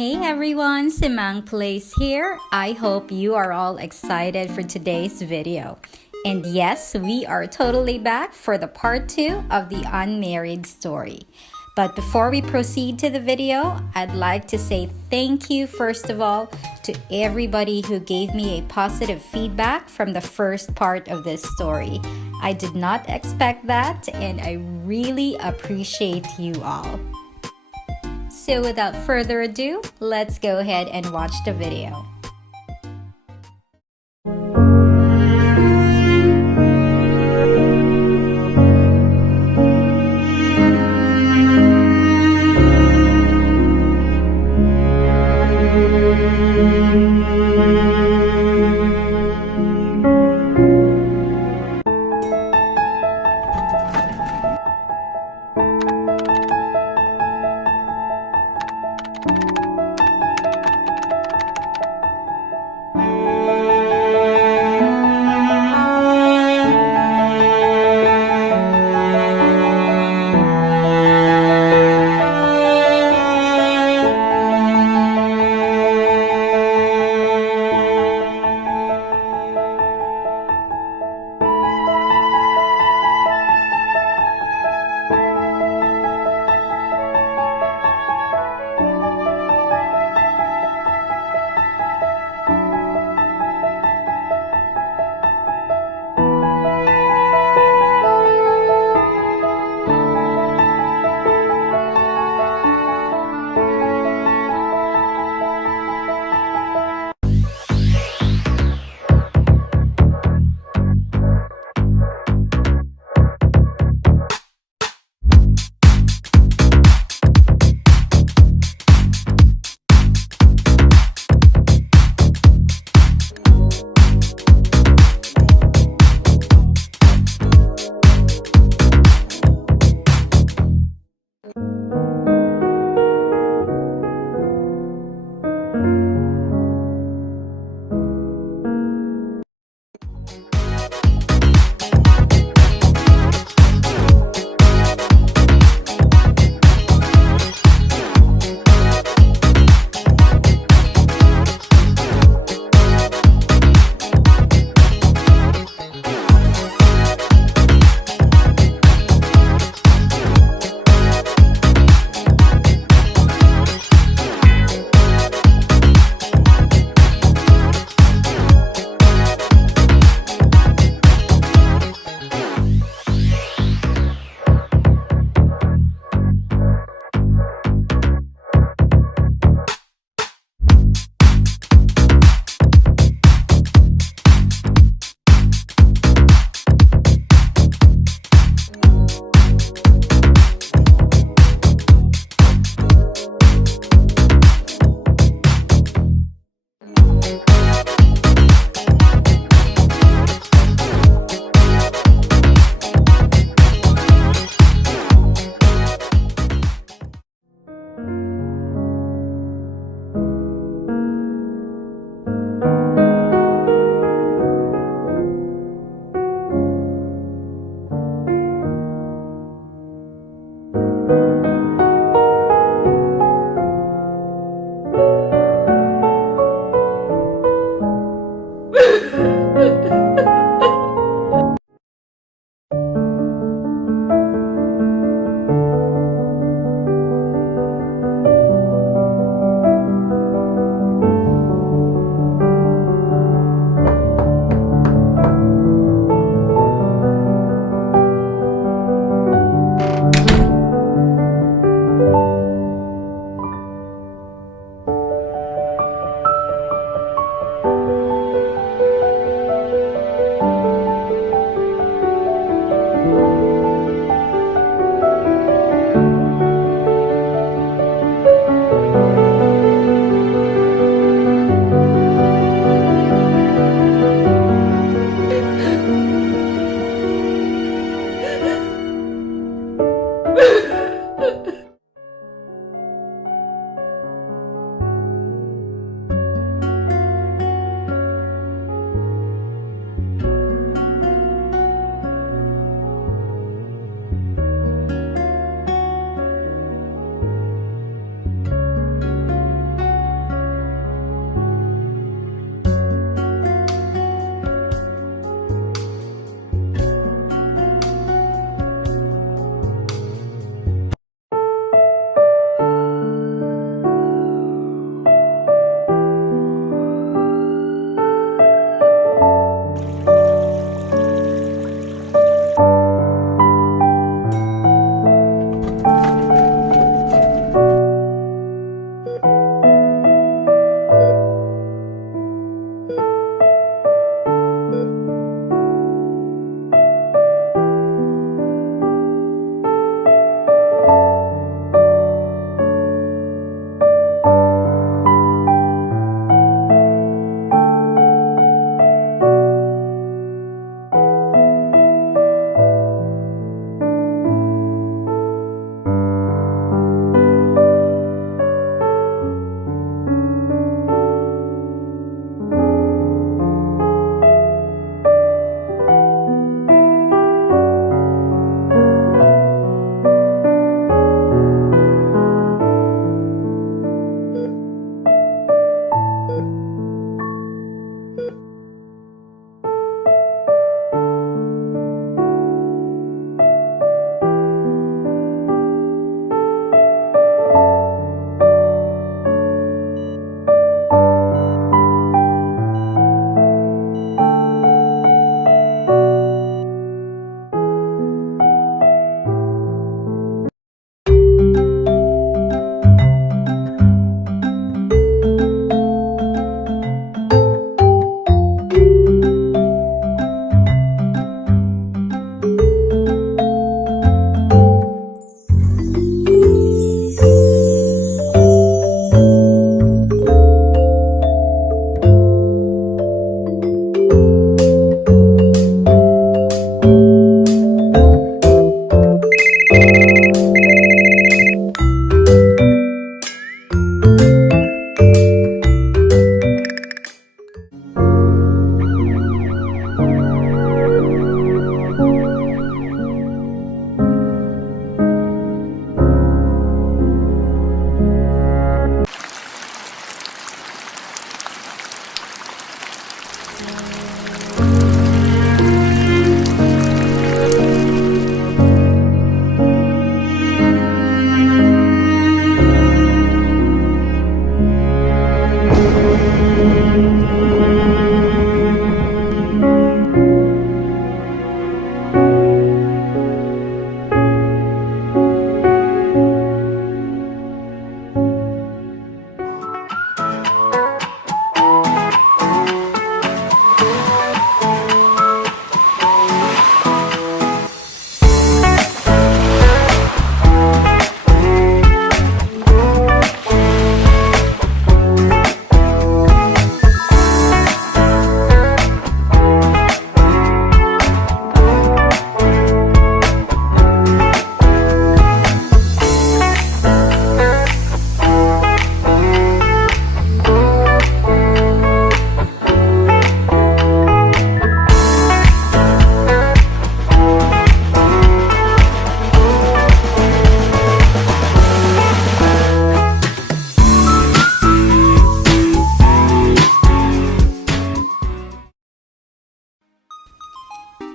Hey everyone, Simang Plays here. I hope you are all excited for today's video. And yes, we are totally back for the part 2 of the Unmarried story. But before we proceed to the video, I'd like to say thank you first of all to everybody who gave me a positive feedback from the first part of this story. I did not expect that and I really appreciate you all. So without further ado, let's go ahead and watch the video.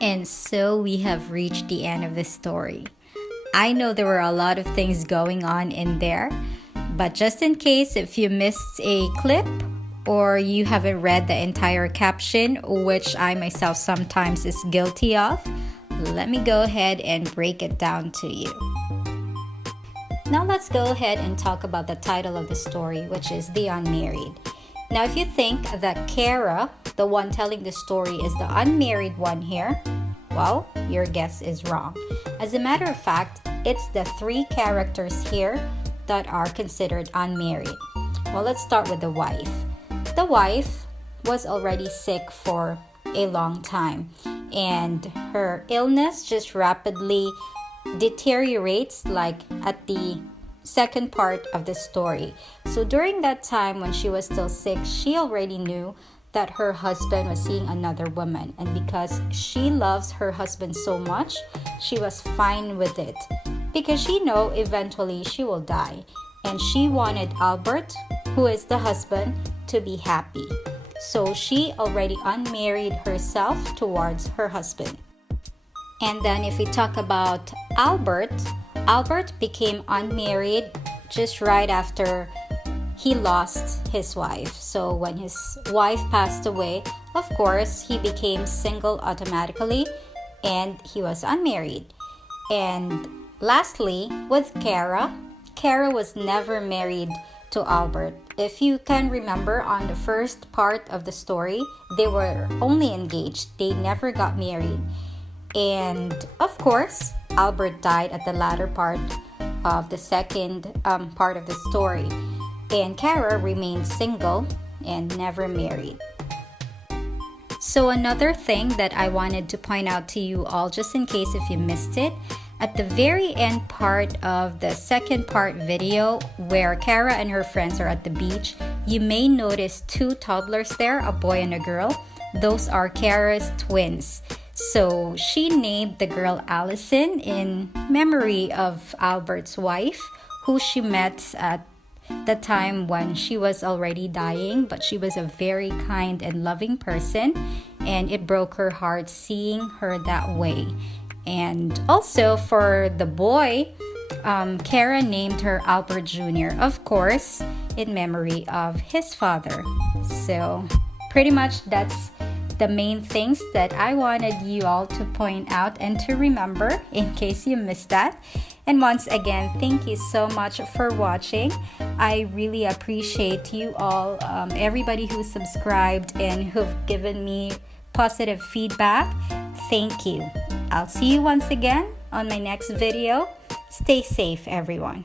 And so we have reached the end of the story. I know there were a lot of things going on in there, but just in case if you missed a clip or you haven't read the entire caption, which I myself sometimes is guilty of, let me go ahead and break it down to you. Now let's go ahead and talk about the title of the story, which is The Unmarried. Now if you think that Kara, the one telling the story, is the unmarried one here, well, your guess is wrong. As a matter of fact, it's the three characters here that are considered unmarried. Well, let's start with the wife. The wife was already sick for a long time, and her illness just rapidly deteriorates like at the second part of the story. So during that time when she was still sick, she already knew that her husband was seeing another woman, and because she loves her husband so much, she was fine with it because she know eventually she will die, and she wanted Albert, who is the husband, to be happy. So she already unmarried herself towards her husband. And then if we talk about Albert became unmarried just right after he lost his wife. So when his wife passed away, of course, he became single automatically and he was unmarried. And lastly, with Kara was never married to Albert. If you can remember, on the first part of the story, they were only engaged. They never got married. And of course, Albert died at the latter part of the second part of the story. And Kara remained single and never married. So another thing that I wanted to point out to you all, just in case if you missed it, at the very end part of the second part video where Kara and her friends are at the beach, you may notice two toddlers there, a boy and a girl. Those are Kara's twins. So she named the girl Allison in memory of Albert's wife, who she met at the time when she was already dying, but she was a very kind and loving person, and it broke her heart seeing her that way. And also for the boy, Kara named her Albert Jr., of course, in memory of his father. So pretty much that's the main things that I wanted you all to point out and to remember in case you missed that. And once again, thank you so much for watching. I really appreciate you all, everybody who subscribed and who've given me positive feedback. Thank you. I'll see you once again on my next video. Stay safe, everyone.